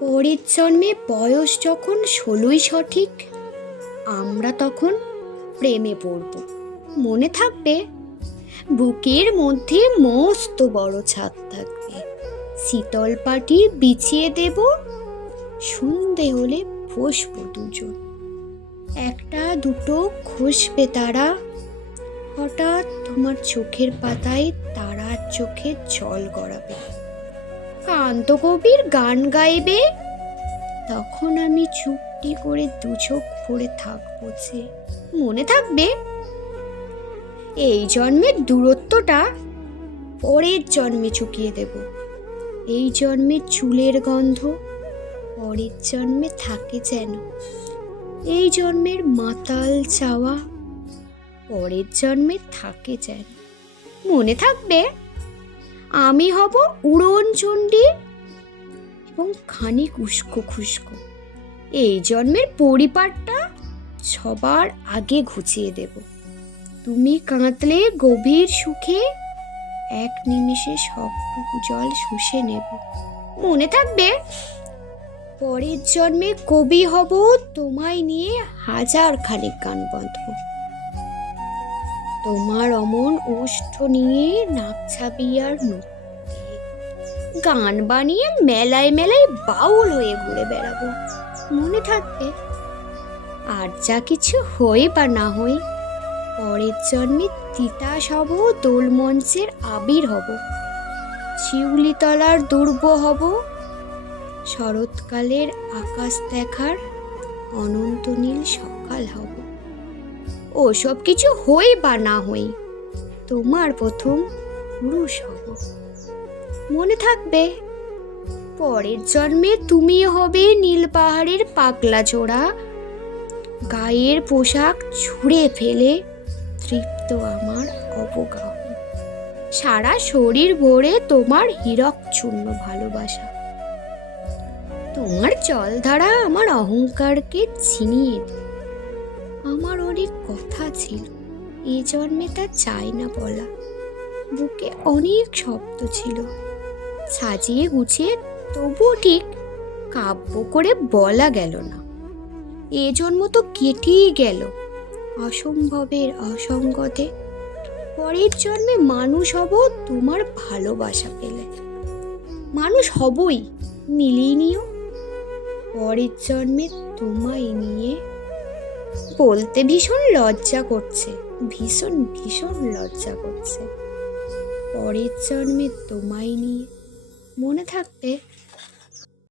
পরের জন্মে বয়স যখন 16ই সঠিক, আমরা তখন প্রেমে পড়ব। মনে থাকবে? বুকের মধ্যে মস্ত বড় ছাদ থাকবে, শীতল পাটি বিছিয়ে দেব, সন্ধে হলে বসবো দুজন, একটা দুটো খসবে তারা, হঠাৎ তোমার চোখের পাতায় তারার চোখে জল গড়াবে, কান্ত কবির গান গাইবে, তখন আমি চুপটি করে দু চোখ ভরে থাকবো যে। মনে থাকবে? এই জন্মের দূরত্বটা পরের জন্মে চুকিয়ে দেব। এই জন্মের চুলের গন্ধ পরের জন্মে থাকে যেন, এই জন্মের মাতাল চাওয়া পরের জন্মে থাকে যেন। মনে থাকবে? আমি হব উড়ন চণ্ডী এবং খানিক উস্কো খুস্কো। এই জন্মের পরিপাটটা সবার আগে ঘুচিয়ে দেব। তুমি কাঁদলে গভীর সুখে এক নিমেষে সবটুকু জল শুষে নেব। মনে থাকবে? পরের জন্মে কবি হব, তোমায় নিয়ে হাজার খানেক গান বাঁধব। তোমার অমন ওষ্ঠ নিয়ে নাক ছাবিয়ার গান বানিয়ে মেলায় মেলায় বাউল হয়ে ঘুরে বেড়াবো। মনে থাকবে? আর যা কিছু হই বা না হই, পরের জন্মে তিতাস হব, দোলমঞ্চের আবির হব, শিউলিতলার দুর্ব হব, শরৎকালের আকাশ দেখার অনন্ত নীল সকাল হব। ও সব কিছু হই বা না হই, তোমার প্রথম পুরুষ হব। মনে থাকবে? পরের জন্মে তুমি হবে নীল পাহাড়ের পাগলা চোরা, গায়ের পোশাক ছুঁড়ে ফেলে তৃপ্ত আমার অবগাহ, সারা শরীর ভরে তোমার হীরক চূর্ণ ভালোবাসা। তোমার জলধারা আমার অহংকারকে ছিনিয়ে দেয়। আমার অনেক কথা ছিল, এ জন্মে তা চাই না বলা। বুকে অনেক শব্দ ছিল, সাজিয়ে গুছিয়ে তবুও ঠিক কাব্য করে বলা গেল না। এ জন্ম তো কেটেই গেল অসম্ভবের অসঙ্গতে। পরের জন্মে মানুষ হব তোমার ভালোবাসা পেলে। মানুষ হবই, মিলিয়ে নিও। পরের জন্মে তোমায় নিয়ে বলতে ভীষণ লজ্জা করছে, ভীষণ ভীষণ লজ্জা করছে। পরের জন্মে তোমায় নিয়ে। মনে থাকবে?